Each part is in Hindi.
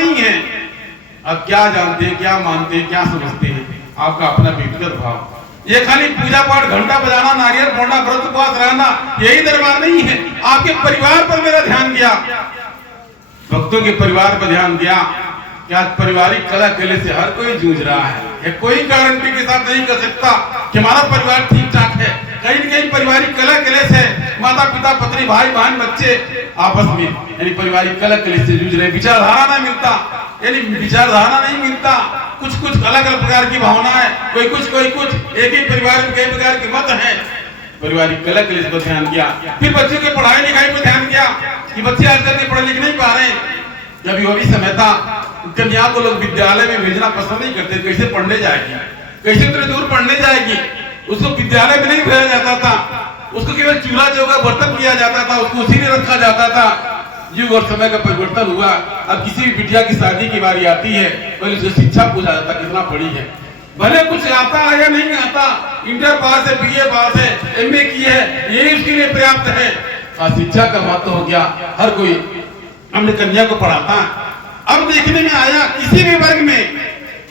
नहीं है। अब क्या जानते हैं, क्या मानते हैं, क्या समझते हैं, आपका अपना व्यक्तिगत भाव। ये खाली पूजा पाठ, घंटा बजाना, नारियल फोड़ना, व्रत उपवास रहना, यही दरबार नहीं है। आपके परिवार पर मेरा ध्यान गया, भक्तों के परिवार पर ध्यान दिया। क्या पारिवारिक कला केले से हर कोई जूझ रहा है। कोई गारंटी के साथ नहीं कर सकता कि हमारा परिवार ठीक ठाक है। कहीं न कहीं पारिवारिक कला केले से माता पिता, पत्नी, भाई बहन, बच्चे आपस में यानी पारिवारिक कला केले से जूझ रहे। विचारधारा नहीं मिलता, यानी विचारधारा नहीं मिलता। कुछ कुछ अलग अलग प्रकार की भावना है, कोई कुछ कोई कुछ, एक ही परिवार में कई प्रकार के मत है। पारिवारिक कला केले पर ध्यान दिया। फिर बच्चों के पढ़ाई लिखाई पर ध्यान दिया कि बच्चे आजकल के पढ़े लिख नहीं पा रहे। जब वो भी समय था, कन्या को लोग विद्यालय में भेजना पसंद नहीं करते। कैसे पढ़ने जाएगी, कैसे इतने दूर पढ़ने जाएगी। उसको विद्यालय में नहीं भेजा जाता था, उसको केवल चूल्हा चौका बर्तन किया जाता था, उसको उसी में रखा जाता था। युग और समय का परिवर्तन हुआ। अब किसी भी बिटिया की शादी की बारी आती है, पहले उसको शिक्षा पूछा जाता, कितना पढ़ी है। भले कुछ आता है या नहीं आता, इंटर पास है, बीए पास है, एमए की है, यही उसके लिए पर्याप्त है। शिक्षा का महत्व हो गया। हर कोई अपने कन्या को पढ़ाता है। अब देखने में आया किसी भी वर्ग में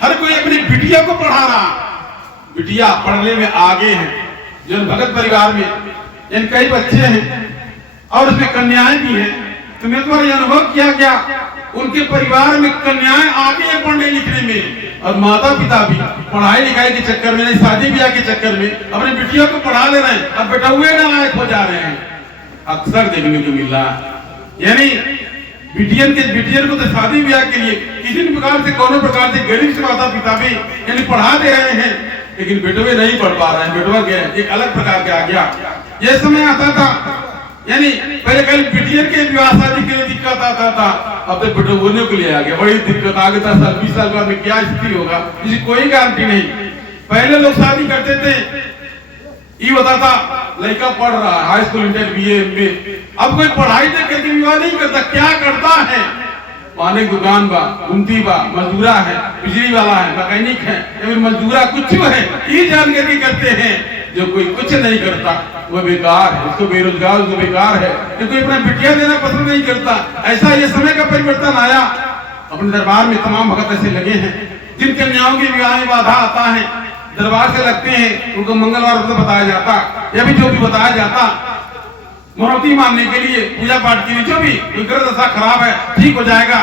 हर कोई अपनी बिटिया को पढ़ा रहा। बिटिया पढ़ने में आगे हैं। जो भगत परिवार में इन कई बच्चे हैं और उसमें कन्याएं भी हैं। तो मेरे द्वारा यह अनुभव किया गया, उनके परिवार में कन्याएं आगे हैं पढ़ने लिखने में, और माता पिता भी पढ़ाई लिखाई के चक्कर में, शादी ब्याह के चक्कर में अपनी बिटिया को पढ़ा ले रहे हैं। अब बेटा हुए नालायक हो जा रहे हैं, अक्सर देखने को मिल रहा है। यानी बिटियन को तो शादी ब्याह के लिए किसी भी प्रकार से, कोनो प्रकार से गरीब से माता पिता भी यानी पढ़ा दे रहे हैं, लेकिन बेटवे नहीं पढ़ पा रहे हैं। बेटवा गया एक अलग प्रकार के आ गया। यह समय आता था, यानी पहले कल बिटियन के विवाह शादी के लिए दिक्कत आता था, अब तो बेटों के लिए आ गया। बड़ी दिक्कत आगे 10 साल 20 साल बाद में क्या स्थिति होगा, इसकी कोई गारंटी नहीं। पहले लोग शादी करते थे, ये बताता लड़का पढ़ रहा है, high school, inter, BA, MA. अब कोई पढ़ाई देख करके विवाह नहीं करता। क्या करता है, पानी दुकान बा, घूमती बा, मजदूरा है, बिजली वाला है, मैकेनिक है, या फिर मजदूरा कुछ है, ये जान करके करते हैं। जो कोई कुछ नहीं करता वो बेकार है, उसको बेरोजगार, उसको बेकार है। तो कोई अपना बिटिया देना पसंद नहीं करता। ऐसा ये समय का परिवर्तन आया। अपने दरबार में तमाम भगत ऐसे लगे हैं जिन कन्याओं के विवाह में बाधा आता है, दरबार से लगते हैं, उनको मंगलवार बताया जाता या भी जो भी बताया जाता, मनौती मानने के लिए, पूजा पाठ के लिए, जो भी ग्रह दशा खराब है ठीक हो जाएगा।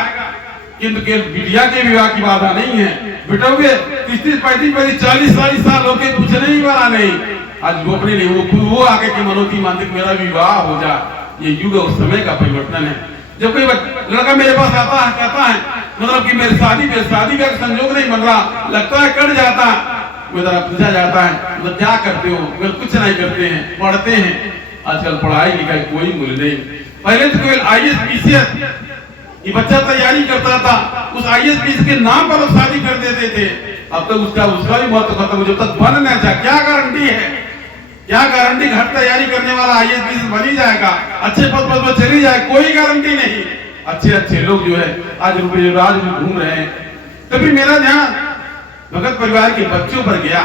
किंतु बिटिया के विवाह की बाधा नहीं है। बेटोगे 30 35 40 साल होके पूछने ही वाला नहीं। आज वो अपने लिए वो आगे की मनौती मानते मेरा विवाह हो जा। ये युग और समय का परिवर्तन है। जब कोई लड़का मेरे पास आता है, कहता है मतलब कि मेरी शादी का संयोग नहीं बन रहा, लगता है कट जाता, मेरा पूछा जाता है मतलब क्या करते हो, मगर कुछ नहीं करते हैं, पढ़ते हैं। आजकल पढ़ाई लिखाई कोई मूल्य नहीं। पहले तो केवल IAS PCS ये बच्चा तैयारी करता था, उस IAS PCS के नाम पर लोग शादी कर देते थे। अब तक उसका भी महत्व खत्म हो। जब तक बन न जाए, क्या गारंटी है, क्या गारंटी घर तैयारी करने वाला IAS PCS बन ही जाएगा, अच्छे पद पर चली जाए, कोई गारंटी नहीं। अच्छे लोग जो है आज राज में घूम रहे हैं। तभी मेरा ध्यान भगत परिवार के बच्चों पर गया।